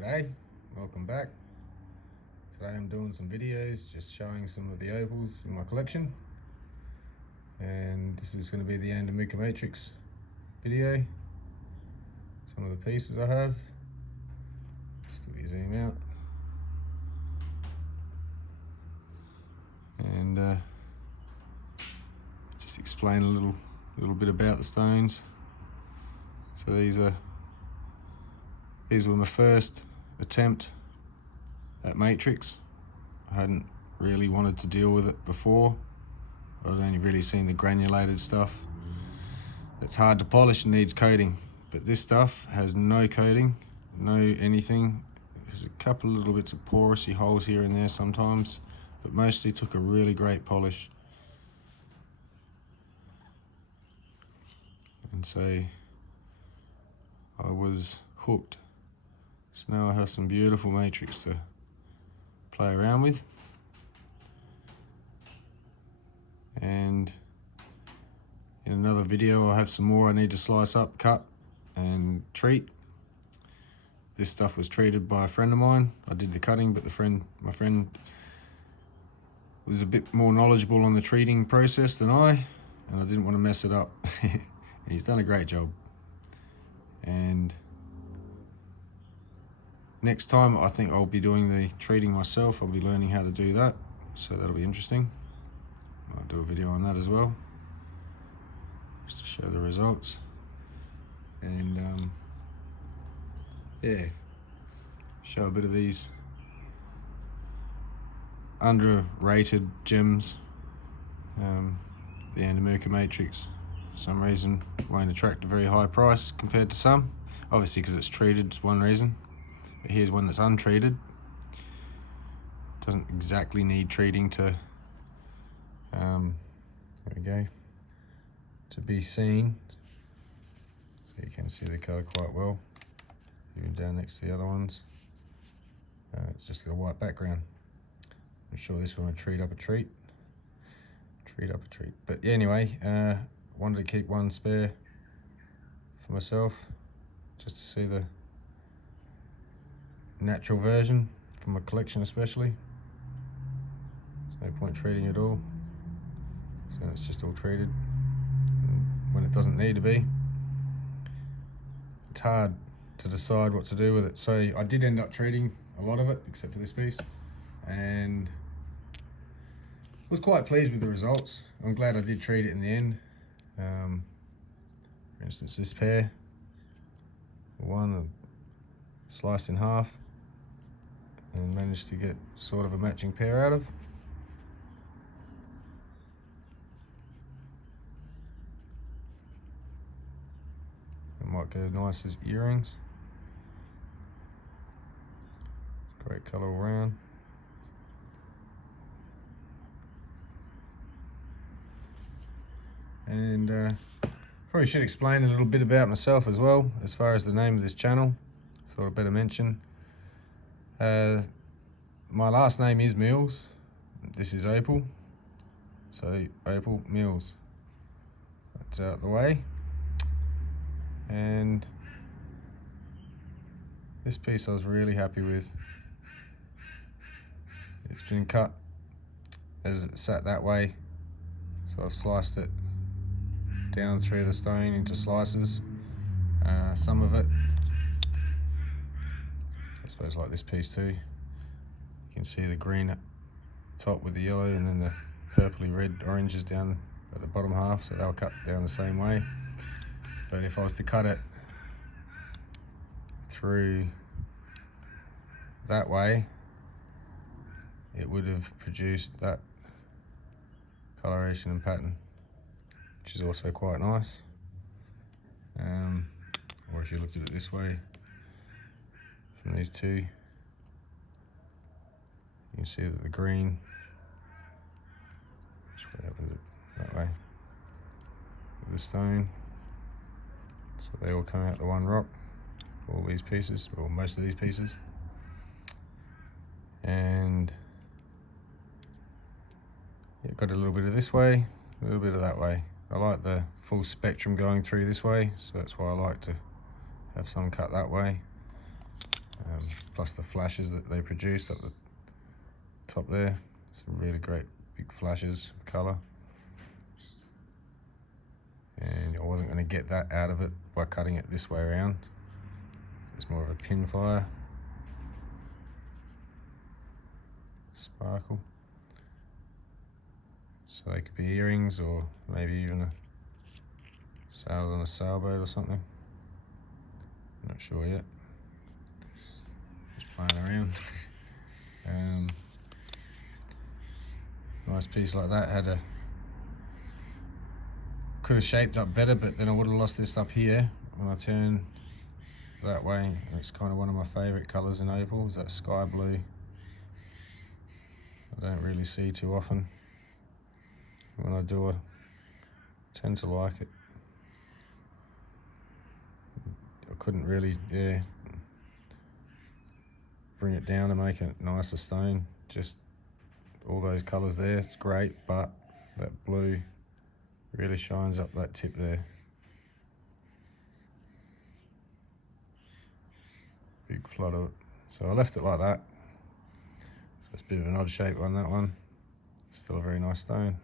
G'day, welcome back. Today I'm doing some videos just showing some of the opals in my collection, and this is going to be the Andamooka matrix video. Some of the pieces I have. Just give you a zoom out and just explain a little bit about the stones. So these were my first attempt at matrix. I hadn't really wanted to deal with it before. I'd only really seen the granulated stuff. It's hard to polish and needs coating, but this stuff has no coating, no anything. There's a couple of little bits of porousy holes here and there sometimes, but mostly took a really great polish. And so I was hooked. So now I have some beautiful matrix to play around with. And in another video I'll have some more I need to slice up, cut and treat. This stuff was treated by a friend of mine. I did the cutting, but my friend was a bit more knowledgeable on the treating process than I, and I didn't want to mess it up. And he's done a great job. And next time I think I'll be doing the treating myself. I'll be learning how to do that, so that'll be interesting. I'll do a video on that as well, just to show the results. And yeah, show a bit of these underrated gems. The Andamooka matrix, for some reason, won't attract a very high price compared to some. Obviously because it's treated is one reason, but here's one that's untreated. Doesn't exactly need treating to there we go, to be seen. So you can see the colour quite well, even down next to the other ones. It's just got a white background. I'm sure this one would treat up a treat. But yeah, anyway, wanted to keep one spare for myself, just to see the natural version from my collection especially. There's no point treating it all, so it's just all treated when it doesn't need to be. It's hard to decide what to do with it, so I did end up treating a lot of it except for this piece, and was quite pleased with the results. I'm glad I did treat it in the end. For instance, this pair, one sliced in half and managed to get sort of a matching pair out of. It might go nice as earrings. Great colour all round. And probably should explain a little bit about myself as well, as far as the name of this channel. Thought I'd better mention. My last name is Mills. This is Opal. So Opal Mills. That's out the way. And this piece I was really happy with. It's been cut as it sat that way, so I've sliced it down through the stone into slices. Some of it, I suppose, like this piece too. You can see the green at the top with the yellow, and then the purpley red oranges down at the bottom half, so they'll cut down the same way. But if I was to cut it through that way, it would have produced that coloration and pattern, which is also quite nice. Or if you looked at it this way, from these two, you can see that the green, which way happens it? That way, with the stone. So they all come out the one rock, all these pieces, or most of these pieces. And yeah, got a little bit of this way, a little bit of that way. I like the full spectrum going through this way, so that's why I like to have some cut that way. plus the flashes that they produce up the top there. Some really great big flashes of colour. And I wasn't going to get that out of it by cutting it this way around. It's more of a pin fire sparkle. So they could be earrings, or maybe even a sails on a sailboat or something. Not sure yet. Just playing around. Nice piece like that could have shaped up better, but then I would have lost this up here when I turn that way. And it's kind of one of my favourite colours in Opal, is that sky blue. I don't really see too often. When I do, I tend to like it. I couldn't really, bring it down to make it nicer stone. Just all those colours there, it's great, but that blue really shines up that tip there. Big flood of it. So I left it like that. So it's a bit of an odd shape on that one. Still a very nice stone.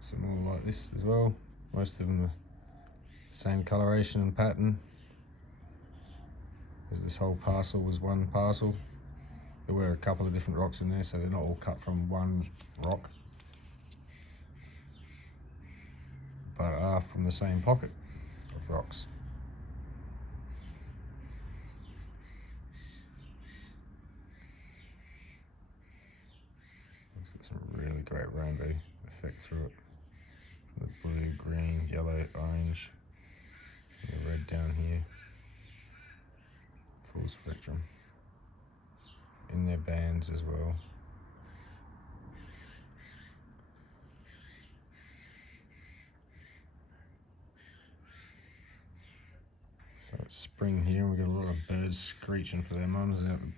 Some more like this as well. Most of them are same coloration and pattern, as this whole parcel was one parcel. There were a couple of different rocks in there, so they're not all cut from one rock, but are from the same pocket of rocks. It's got some really great rainbow effect through it. The blue, green, yellow, orange, and the red down here. Full spectrum. In their bands as well. So it's spring here, and we've got a lot of birds screeching for their mums out the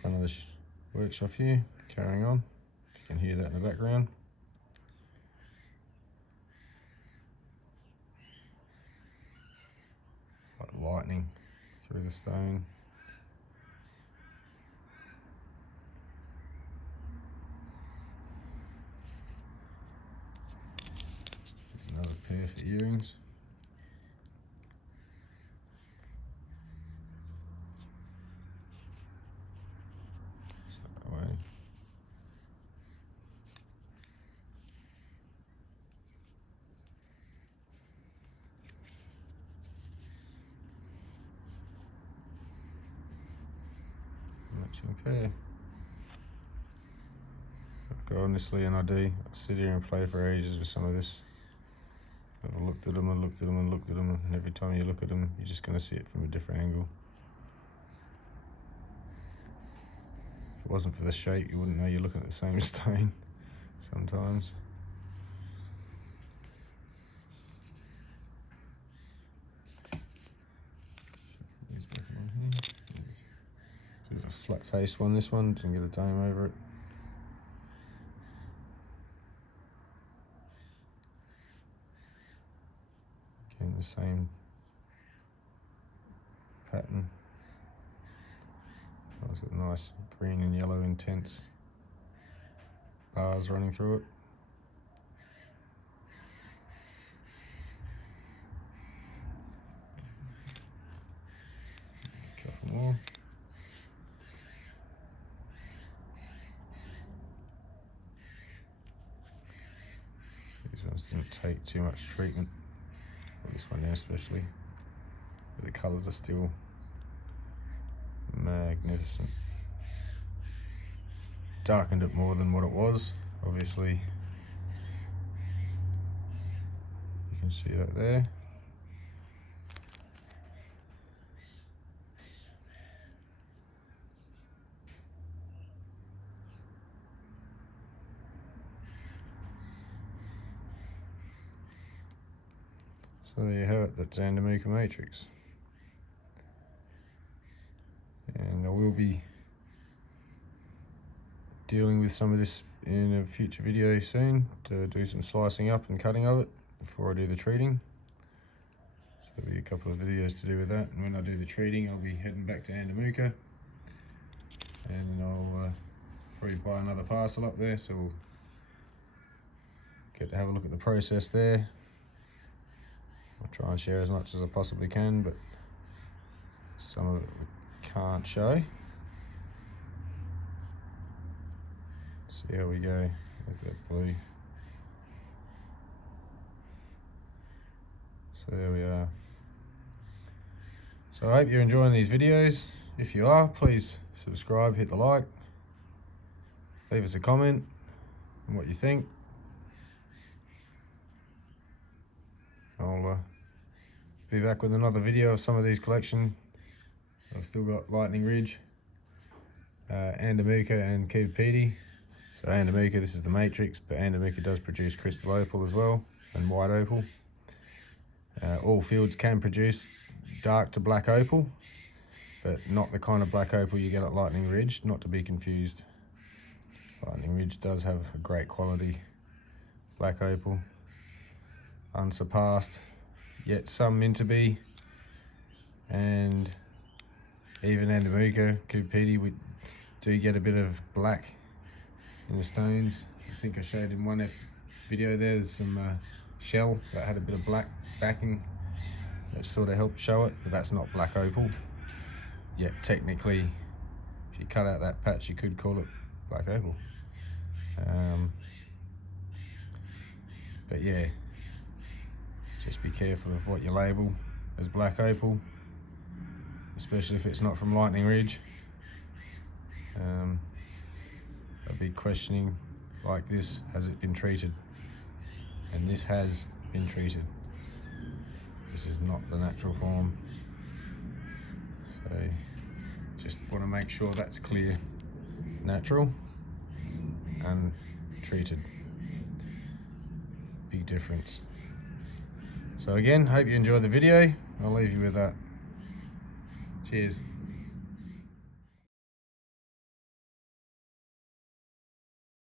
front of the workshop here. Carrying on. You can hear that in the background. Like lightning through the stone. There's another pair for earrings. Just that way. Matching pair. Honestly, and I sit here and play for ages with some of this. I've looked at them and looked at them and looked at them, and every time you look at them, you're just going to see it from a different angle. If it wasn't for the shape, you wouldn't know you're looking at the same stone sometimes. There's a flat face one, this one, didn't get a dome over it. Again, the same pattern. Oh, it's got nice green and yellow intense bars running through it. A couple more. These ones didn't take too much treatment. This one there especially. But the colours are still magnificent. Darkened it more than what it was, obviously. You can see that there. So there you have it, that's Andamooka matrix. And I will be dealing with some of this in a future video soon to do some slicing up and cutting of it before I do the treating. So there'll be a couple of videos to do with that. And when I do the treating, I'll be heading back to Andamooka, and I'll probably buy another parcel up there, so we'll get to have a look at the process there. I'll try and share as much as I possibly can, but some of it we can't show. See how we go with that blue. So there we are. So I hope you're enjoying these videos. If you are, please subscribe, hit the like, leave us a comment on what you think. I'll be back with another video of some of these collection. I've still got Lightning Ridge, Andamooka and Cupidi. So Andamooka, this is the matrix, but Andamooka does produce crystal opal as well, and white opal. All fields can produce dark to black opal, but not the kind of black opal you get at Lightning Ridge, not to be confused. Lightning Ridge does have a great quality black opal, unsurpassed, yet some meant to be. And even Andamooka, Cupidi, we do get a bit of black in the stones. I think I showed in one video there's some shell that had a bit of black backing that sort of helped show it, but that's not black opal. Yet technically, if you cut out that patch, you could call it black opal. But yeah, just be careful of what you label as black opal, especially if it's not from Lightning Ridge. I'd be questioning like this, has it been treated? And this has been treated. This is not the natural form. So just want to make sure that's clear. Natural and treated. Big difference. So again, hope you enjoyed the video. I'll leave you with that. Cheers.